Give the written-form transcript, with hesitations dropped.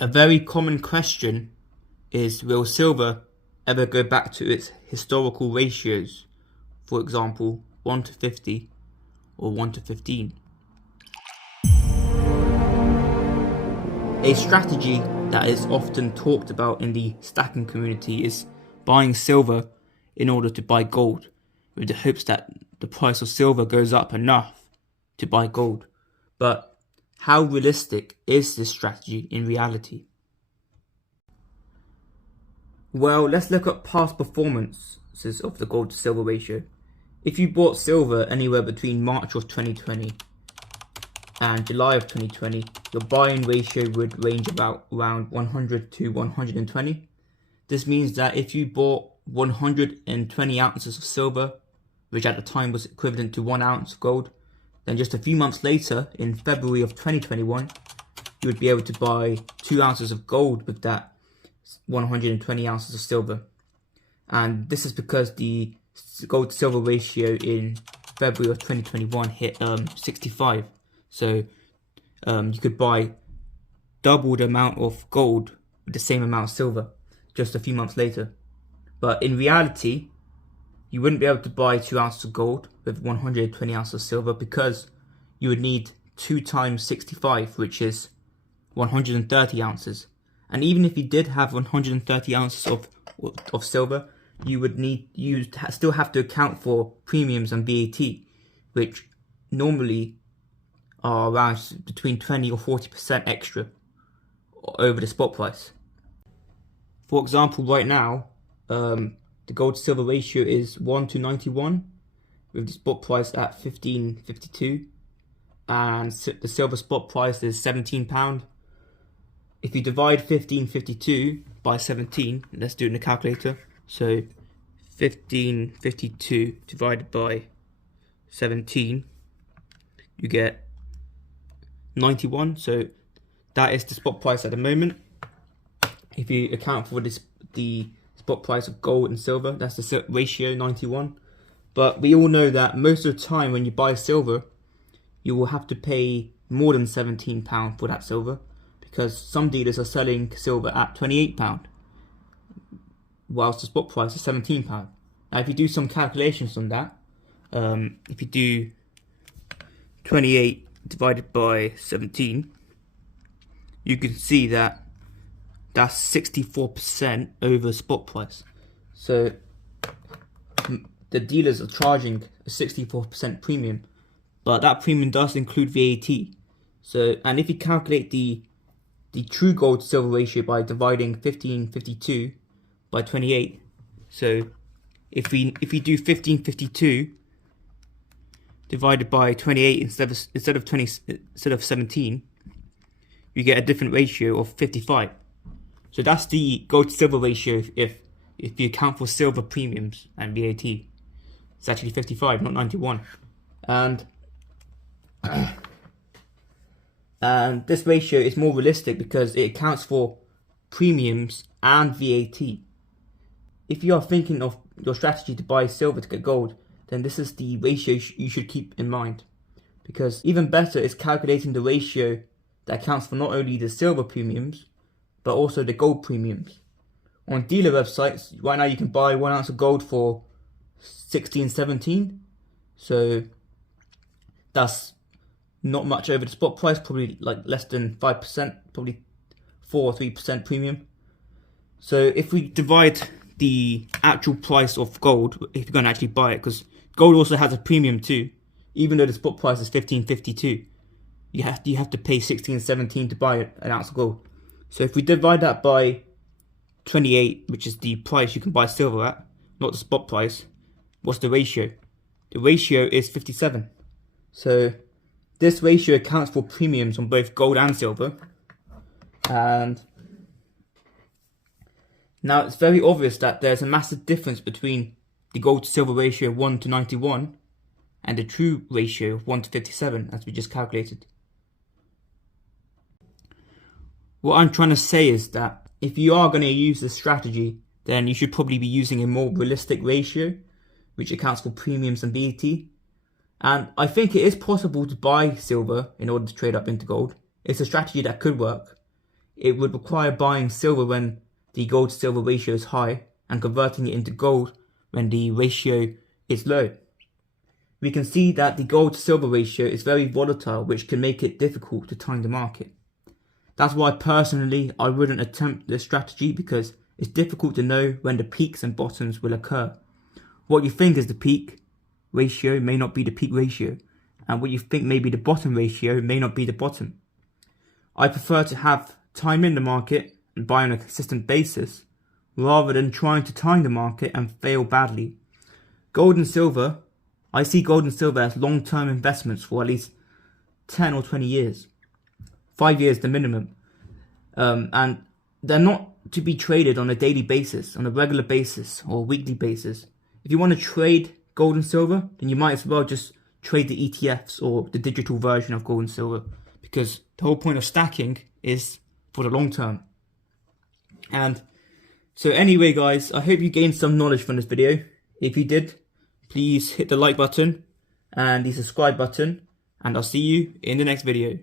A very common question is, will silver ever go back to its historical ratios? For example, 1 to 50 or 1 to 15. A strategy that is often talked about in the stacking community is buying silver in order to buy gold, with the hopes that the price of silver goes up enough to buy gold. But how realistic is this strategy in reality? Well, let's look at past performances of the gold to silver ratio. If you bought silver anywhere between March of 2020 and July of 2020, your buying ratio would range around 100 to 120. This means that if you bought 120 ounces of silver, which at the time was equivalent to 1 ounce of gold, then just a few months later, in February of 2021, you would be able to buy 2 ounces of gold with that 120 ounces of silver. And this is because the gold to silver ratio in February of 2021 hit 65. So you could buy double the amount of gold with the same amount of silver just a few months later. But in reality, you wouldn't be able to buy 2 ounces of gold with 120 ounces of silver, because you would need 2 times 65, which is 130 ounces. And even if you did have 130 ounces of silver, you still have to account for premiums and VAT, which normally are around between 20 or 40% extra over the spot price. For example, right now, the gold to silver ratio is 1 to 91, with the spot price at 15.52, and the silver spot price is £17. If you divide 15.52 by 17, let's do it in the calculator. So 15.52 divided by 17, you get 91. So that is the spot price at the moment. If you account for the spot price of gold and silver, that's the ratio, 91. But we all know that most of the time when you buy silver, you will have to pay more than £17 for that silver, because some dealers are selling silver at £28, whilst the spot price is £17. Now, if you do some calculations on that, if you do 28 divided by 17, you can see that that's 64% over spot price. So the dealers are charging a 64% premium, but that premium does include VAT. So, and if you calculate the true gold to silver ratio by dividing 15.52 by 28, so if we do 15.52 divided by 28 instead of 17, you get a different ratio of 55. So that's the gold to silver ratio if you account for silver premiums and VAT. It's actually 55, not 91. And this ratio is more realistic because it accounts for premiums and VAT. If you are thinking of your strategy to buy silver to get gold, then this is the ratio you should keep in mind. Because even better is calculating the ratio that accounts for not only the silver premiums, but also the gold premiums. On dealer websites, right now you can buy 1 ounce of gold for 16.17. So that's not much over the spot price, probably like less than 5%, probably 4 or 3% premium. So if we divide the actual price of gold, if you're going to actually buy it, because gold also has a premium too, even though the spot price is 15.52, you have to pay 16.17 to buy an ounce of gold. So if we divide that by 28, which is the price you can buy silver at, not the spot price, what's the ratio? The ratio is 57. So this ratio accounts for premiums on both gold and silver. And now it's very obvious that there's a massive difference between the gold to silver ratio of 1 to 91 and the true ratio of 1 to 57, as we just calculated. What I'm trying to say is that if you are going to use this strategy, then you should probably be using a more realistic ratio, which accounts for premiums and VAT. And I think it is possible to buy silver in order to trade up into gold. It's a strategy that could work. it would require buying silver when the gold to silver ratio is high and converting it into gold when the ratio is low. We can see that the gold to silver ratio is very volatile, which can make it difficult to time the market. That's why personally I wouldn't attempt this strategy, because it's difficult to know when the peaks and bottoms will occur. What you think is the peak ratio may not be the peak ratio, and what you think may be the bottom ratio may not be the bottom. I prefer to have time in the market and buy on a consistent basis, rather than trying to time the market and fail badly. Gold and silver, I see gold and silver as long-term investments for at least 10 or 20 years. 5 years the minimum. And they're not to be traded on a daily basis, on a regular basis or weekly basis. If you want to trade gold and silver, then you might as well just trade the ETFs or the digital version of gold and silver, because the whole point of stacking is for the long term. And so anyway guys, I hope you gained some knowledge from this video. If you did, please hit the like button and the subscribe button, and I'll see you in the next video.